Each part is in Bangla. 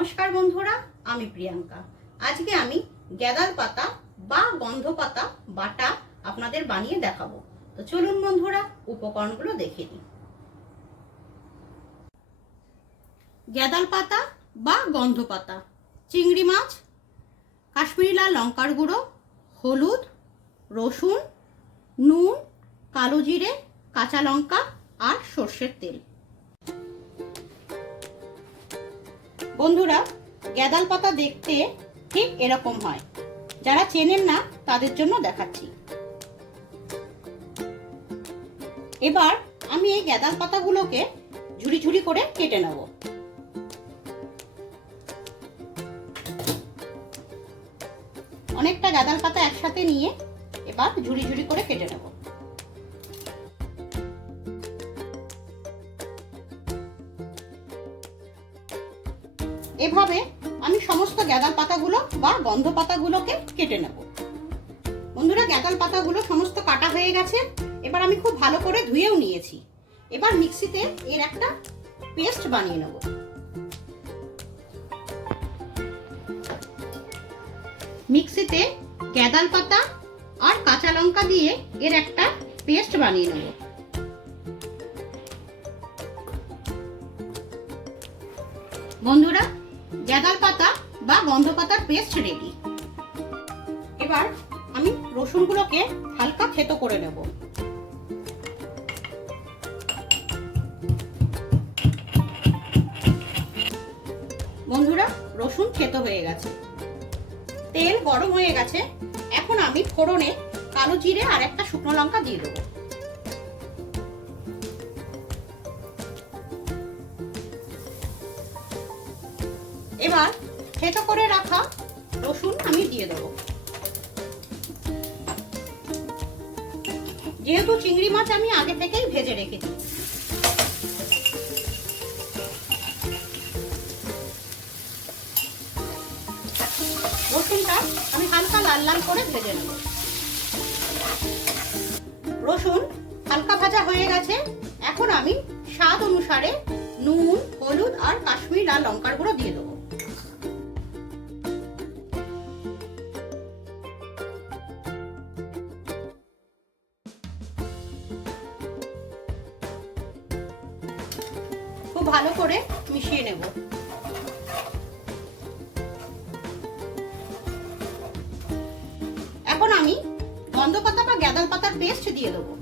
নমস্কার বন্ধুরা, আমি প্রিয়াঙ্কা। আজকে আমি গ্যাদাল পাতা বা গন্ধ পাতা বাটা আপনাদের বানিয়ে দেখাবো। তো চলুন বন্ধুরা, উপকরণগুলো দেখে নিই। গ্যাদাল পাতা বা গন্ধ পাতা, চিংড়ি মাছ, কাশ্মীরি লাল লঙ্কার গুঁড়ো, হলুদ, রসুন, নুন, কালো জিরে, কাঁচা লঙ্কা আর সর্ষের তেল। বন্ধুরা, গ্যাদাল পাতা দেখতে ঠিক এরকম হয়। যারা চেনেন না তাদের জন্য দেখাচ্ছি। এবার আমি এই গ্যাদাল পাতাগুলোকে ঝুড়ি ঝুড়ি করে কেটে নেব। অনেকটা গ্যাদাল পাতা একসাথে নিয়ে এবার ঝুড়ি ঝুড়ি করে কেটে নেব। এভাবে আমি সমস্ত গ্যাদাল পাতাগুলো বা গন্ধ পাতাগুলোকে কেটে নেব। বন্ধুরা, গ্যাদাল পাতাগুলো সমস্ত কাটা হয়ে গেছে। এবার আমি খুব ভালো করে ধুয়েও নিয়েছি। এবার মিক্সিতে এর একটা পেস্ট বানিয়ে নেব। মিক্সিতে গ্যাদাল পাতা আর কাঁচা লঙ্কা দিয়ে এর একটা পেস্ট বানিয়ে নেব। বন্ধুরা, গ্যাদাল পাতা বা গন্ধ পাতার পেস্ট রেডি। এবার আমি রসুনগুলোকে হালকা থেতো করে নেব। বন্ধুরা, রসুন থেতো হয়ে গেছে, তেল গরম হয়ে গেছে। এখন আমি ফোড়নে কালো জিরে আর একটা শুকনো লঙ্কা দিয়ে দেবো। এবার থেতো করে রাখা রসুন আমি দিয়ে দেবো। যেহেতু চিংড়ি মাছ আমি আগে থেকেই ভেজে রেখেছি, রসুনটা আমি হালকা লাল লাল করে ভেজে নেব। রসুন হালকা ভাজা হয়ে গেছে। এখন আমি স্বাদ অনুসারে নুন, হলুদ আর কাশ্মীরি লাল লঙ্কার গুঁড়ো দিয়ে দেবো। খুব ভালো করে মিশিয়ে নেব। এখন আমি গন্ধ পাতা বা গ্যাদাল পাতার পেস্ট দিয়ে দেবো।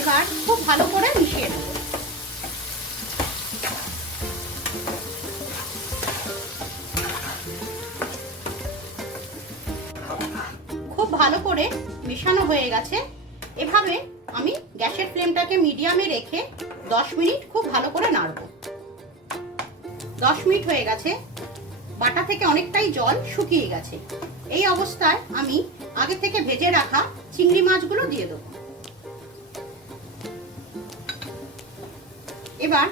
এবার খুব ভালো করে মিশিয়ে নেব। খুব ভালো করে মেশানো হয়ে গেছে। এভাবে আমি গ্যাসের ফ্লেমটাকে মিডিয়ামে রেখে 10 মিনিট খুব ভালো করে নাড়ব। 10 মিনিট হয়ে গেছে। বাটা থেকে অনেকটাই জল শুকিয়ে গেছে। এই অবস্থায় আমি আগে থেকে ভেজে রাখা চিংড়ি মাছগুলো দিয়ে দেবো। এবার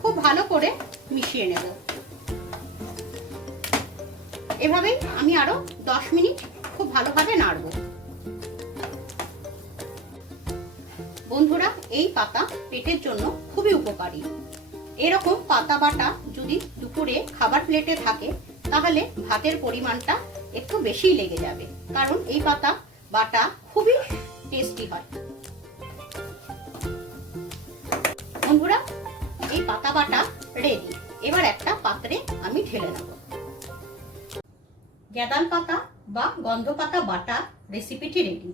খুব ভালো করে মিশিয়ে নেব। এভাবেই আমি আরো 10 মিনিট খুব ভালোভাবে নাড়ব। বন্ধুরা, এই পাতা পেটের জন্য খুবই উপকারী। এরকম পাতা বাটা যদি দুপুরে খাবার প্লেটে থাকে তাহলে ভাতের পরিমাণটা একটু বেশি লেগে যাবে, কারণ এই পাতা বাটা খুবই টেস্টি হয়। বন্ধুরা, এই পাতা বাটা রেডি। এবার একটা পাত্রে আমি ঢেলে নেব। গ্যাদাল পাতা বা গন্ধ পাতা বাটা রেসিপিটি রেডি।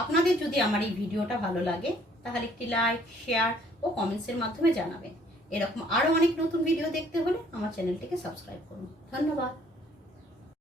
আপনাদের যদি আমার এই ভিডিওটা ভালো লাগে তাহলে একটি লাইক, শেয়ার ও কমেন্টসের মাধ্যমে জানাবেন। এরকম আরো অনেক নতুন ভিডিও দেখতে হলে আমার চ্যানেলটিকে সাবস্ক্রাইব করুন। ধন্যবাদ।